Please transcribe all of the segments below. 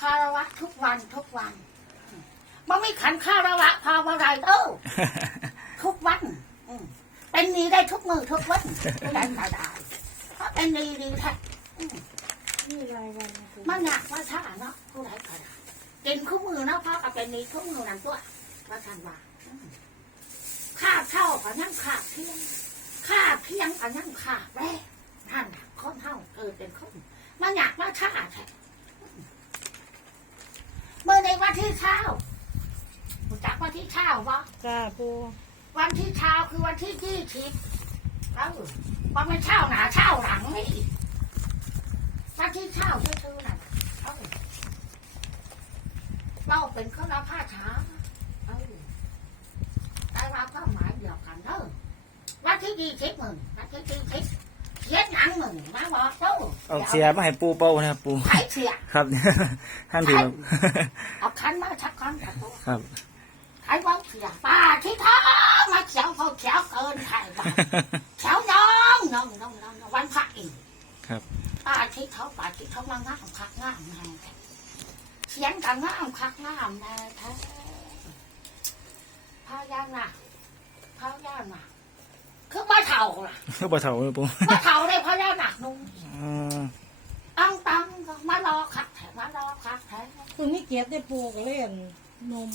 คารวะทุกวันทุกวันมันไม่ขันคารวะพาอะไรเอ้าทุกวันอืมเป็นนี้ได้ทุกมือทุกวันไม่ได้ไม่ได้เพราะเป็นนี้ดีแท้อืมนี่รายวันนะปูมันหนักว่าช้าเนาะผู้ใดก็ได้กินคู่มือเนาะพ่อกับเป็นนี้คู่มือนั่นตัวว่าทันว่าอืมค่าเช่าก็นั่งขาดเพียงค่าเพียงก็นั่งขาดแร่นั่นน่ะคนเท่าเออเป็นคนมันหนักว่าช้าแท้เมื่อในวัน ที่เช้ารู้จักวันที่เช้าวะจ้าปูวันที่เช้าคือวันที่ยี่สิบเอ้าวันไม่เช้าหนาเช้าหลังนี่วันที่เช้าชื่อๆนั่นเอ้าเราเป็นคนละผ้าช้าเอ้าได้รับความหมายเดียวกันเนอะวันที่ยี่สิบมึงวันที่ยี่สิบ เขียนหนังมึงมาบอกเจ้าเอาเสียมาให้ปูเป้านะครับปูไผ่เสีย ครับท่านถือครับเอาคันมาชักคันกับตัวครับไอ้ว่าเสียป้าที่ท้ามาเขียวเขาเขียวเกินไทยบ้าเขียวน้องน้องน้องน้องน้องวันพระอีกครับป้าที่เขาป้าที่เขามางามคักงามแม่แท้เสียงกันงามคักงามแม่แท้พายานาพายานา คือบ้าเท่าล่ะก็บ่เท่าเลยปูบ้าเท่าได้พายานานุ่งอืมอังตังมารอคักแท้มารอคักแท้คุณนี่เกียรติได้ปูก็เล่นนม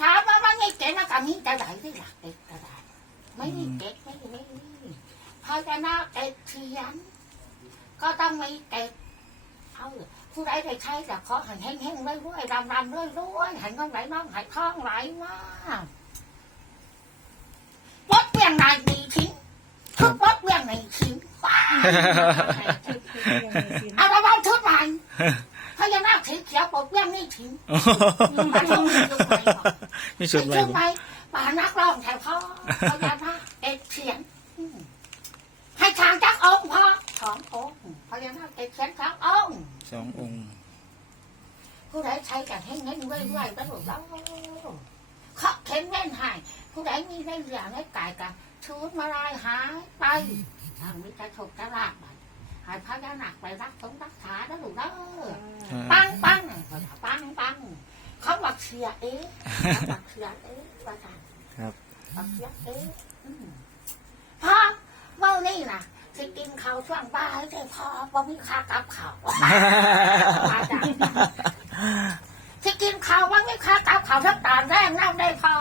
ถามว่ามันไม่เก๋นะกับนี้จะไหนได้หลักเด็กก็ได้ไม่มีเก๋ไม่มีไม่มีพอจะน่าเด็กเทียนก็ต้องมีเด็กเอาผู้ใดได้ใช้แต่ขอหันแห้งแห้งๆรวยๆดำดำๆรวยๆหันน้องไหลน้องหายท้องไหลมากวัดเวียงนายมีทิ้งทุ กวัดเวียงนายทิ้งว้าวชุดปูยังไม่สิ้นเอาเราชุดใหม่พญานาคสีเขียวปกเวียงนี่ทิ้งมาลงในยุคใหม่มีชุดใหม่ไอ้บ่ไหมป่านักร้องแถวพ่อพญานาคเอกเขียนให้ทางจักองค์พ่อสององค์พญานาคเอกเขียนสององค์สององค์ผู้ใดใช้กันให้เงินเรื่อยๆไปหมดแล้วเขาเข็นเล่นใหายผู้ใดมีได้เหลือได้ไก่กัน ชูดมาลายหายไปทางนี้จะถูกจะลากไปหายพญานาคไปรักสมรักษาได้หรือเด้อปังปังปังปังเขาบักเชียเอ๊ะเขาบักเชียเอ๊ะว่าจังครับบักเชียเอ๊ะอืมพอเมื่อนี่นะสิกินข้าวช่วงบ่ายได้พอบ่มีค่ากับข้าวว่าจังสิกินข้าวว่ามีค่ากับข้าวทั้งตาแรงน้ำได้พอ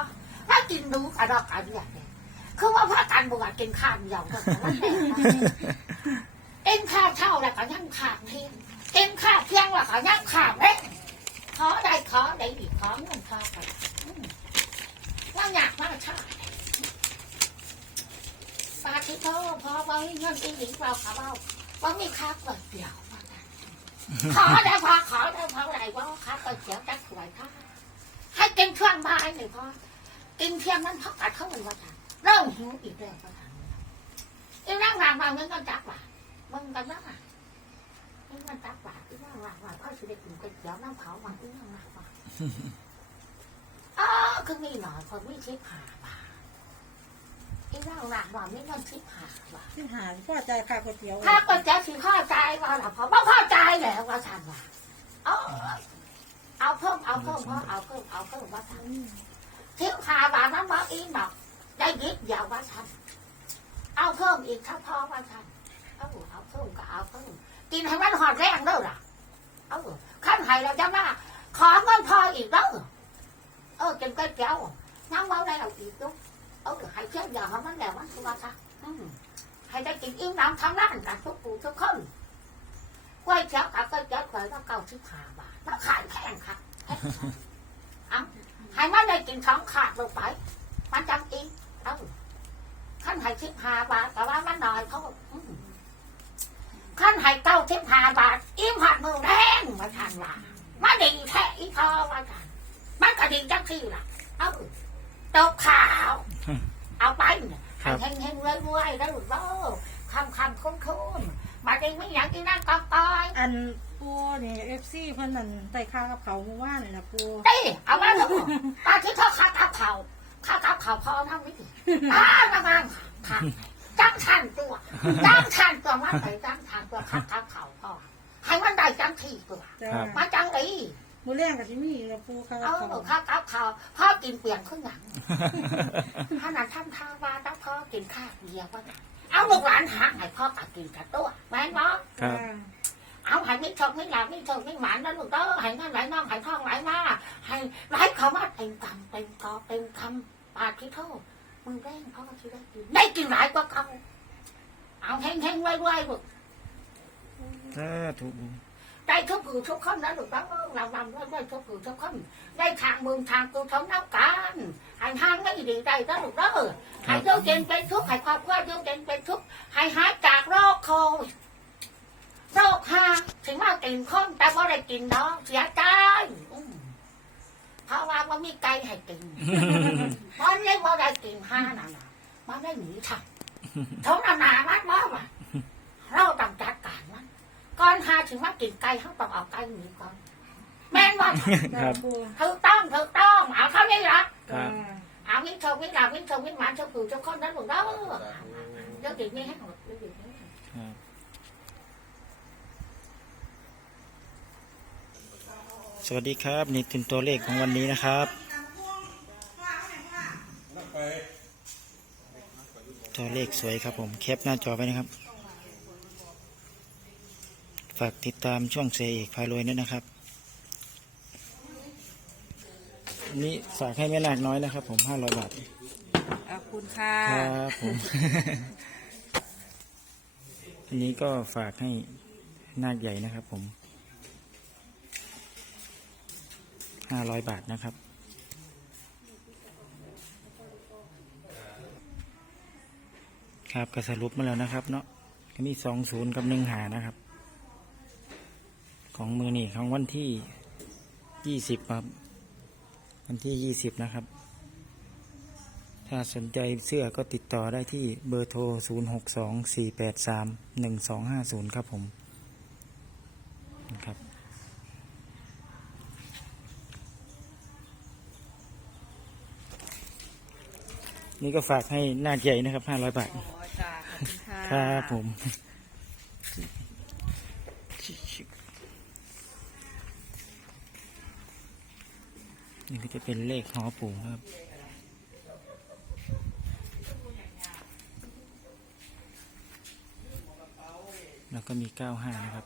ถ้ากินดูกระดอกกระเดียดเนี่ย คือว่าพระกันบวชกินข้าวเดียวก็แล้วแต่เอ็นข้าวเช่าแล้วก็ยังขาดเทียงกินข้าวเที่ยงว่าเขาย่างข้าวเอ๊ะขอได้ขอได้อีกขอเงินขอไปอืมว่าอยากมาชาติปาทิโตพอว่าเงินตีหญิงเราขาเอาว่ามีค่าก๋วยเตี๋ยวว่างั้นขอได้พอขอได้พอได้ว่าค่าก๋วยเตี๋ยวจักสวยค่ะให้กินช่วงบ่ายหนึ่งพอกินเที่ยงนั้นพักกัดเข้าไปว่าจ้ะ เริ่มหิวอีกแล้วว่าจ้ะอีนั่งรางมาเงินก็จักว่ามึงกันนะนี่มันตักบาตรที่ว่าว่าว่าเขาสิได้กินก๋วยเตี๋ยวน้ำเขามันที่นั่งหนักว่าอ๋อคือมีหน่อยคนไม่ชิบหาบาทไอ้เล่าหนักว่าไม่ต้องชิบหาบาทที่หาพ่อใจค่าก๋วยเตี๋ยวถ้าก๋วยเตี๋ยวสิเข้าใจว่าหรอพอไม่เข้าใจแล้วว่าฉันว่าเอาเอาเพิ่มเอาเพิ่มเพราะเอาเพิ่มเอาเพิ่มว่าฉันชิบหาบาทนั้นบอกอีบอก ได้ยิบเดียวว่าฉันเอาเพิ่มอีกถ้าพอว่าฉันเอาเอาเพิ่มก็เอาเพิ่มกินให้มันหอดแรงเด้อล่ะเออขั้นไห้เราจะมาขอเงินพออีกเด้อเออกินก๋วยเตี๋ยวน้ำเมาได้เอาอีกด้วยเออให้เชื่ออย่าให้มันแล้วมันคือว่าซะอืมให้ได้กินอิ่มน้ำทั้งร้านกันทุกผู้ทุกคนก๋วยเตี๋ยวกับก๋วยเตี๋ยวก๋วยก็เก้าสิบห้าบาทแล้วขายแพงครับแพงครับเอาให้มันได้กินสองขาดลงไปมันจำอีก เออขั้นให้สิบห้าบาทแต่ว่ามันน้อยเขาก็อืมขั้นให้เก้าสิบห้าบาทอิ่มหัดมือแดงมาทานว่ามาดีแท้อีพอมาทานมันก็ดีจังที่ล่ะ เอาตกขาว เอาไปเนี่ยครัให้บเฮงเฮงรวยรวยแล้วลูกเด้อคำคำคุ้นคุ้นมาดีไม่อยากกินนั่งกองกอยอันปูนี่เอฟซีเพิ่นนั่นไต่ค่ากับเขาเมื่อวานนี่นะปูตีเอามาลูกตาที่เขาขากับเขา ขาเขาพอทำไม่ดีอ้าวมาบ้างค่ะจังชันตัวจังชันตัวมาใส่จังชันตัวขากับเขาพ่อให้มันได้จังที่ตัวจ้าครับมาจังดีมือแรงกับที่มีแล้วปูข้าวเอาเขาข้าวข้าวข้าวพ่อกินเปลี่ยนขึ้นหลังขนาดทำทาวาแล้วพ่อกินข้าวเดียวก็ได้เอาลูกหลานหักให้พ่อกับกินกับตัวแม่นบ่ครับเอาให้ไม่ชกไม่หลับไม่ชกไม่หมันนะลูกเด้อให้นั่นไหลน้องให้ท่องไหลมาให้ไหลเขามาเต็มกำเต็มกอเต็มคำ ปาดที่โทษมึงแร่งพ่อที่ได้กินได้กินหลายกว่าเขาเอาแห้งๆไว้ๆลูกถ้าถูกได้ทุกผู้ทุกคนนะลูกเด้อเราลำได้ทุกผู้ทุกคนได้ทางเมืองทางกูท้องน้ำกันให้ห้างไม่ดีได้นะลูกเด้อให้โยเจนเป็นทุกข์ให้ความว่าโยเจนเป็นทุกข์ให้หายจากโรคโควิดโรคฮาถึงว่ากินข้นแต่ว่าได้กินดอกเสียใจอืม เพราะว่ามันมีไก่ให้กินมันเลยว่าได้กินห้านั่นน่ะมันได้หนีทำเขาหนาหนามันว่าว่ะเราต้องจัดการมันก่อนหาถึงว่ากินไก่เขาต้องเอาไก่หนีก่อน แม่นว่าจ้าปูถูกต้องถูกต้องเอาเท่านี้ละจ้าเอาวิ่งเชงวิ่งหลับวิ่งเชงวิ่งหมันเชงผู้เชงคนนั้นหมดแล้วเดี๋ยวดิ่งนี่ให้หมดเดี๋ยวดิ่งนี่ ครับ สวัสดีครับ นี่เป็นตัวเลขของวันนี้นะครับ ตัวเลขสวยครับผมแคปหน้าจอไปนะครับ ฝากติดตามช่องเสียเอกพารวยด้วยนะครับอันนี้ฝากให้แม่นาคน้อยนะครับ ผมห้าร้อยบาทขอบคุณค่ะครับผม อันนี้ก็ฝากให้นาคใหญ่นะครับผม ห้าร้อยบาทนะครับ ครับก็สรุปมาแล้วนะครับ เนาะก็มีสองศูนย์กับหนึ่งหานะครับ ของมือนี่ของวันที่ยี่สิบครับ วันที่ยี่สิบนะครับ ถ้าสนใจเสื้อก็ติดต่อได้ที่เบอร์โทร 0 6 2 4 8 3 1 2 5 0 ครับผมนะครับ นี่ก็ฝากให้หน้าใหญ่นะครับ500บาทอ๋อจ้าขอบคุณค่ะครับผม นี่ก็จะเป็นเลขหอปู่นะครับแล้วก็มี 95 นะครับ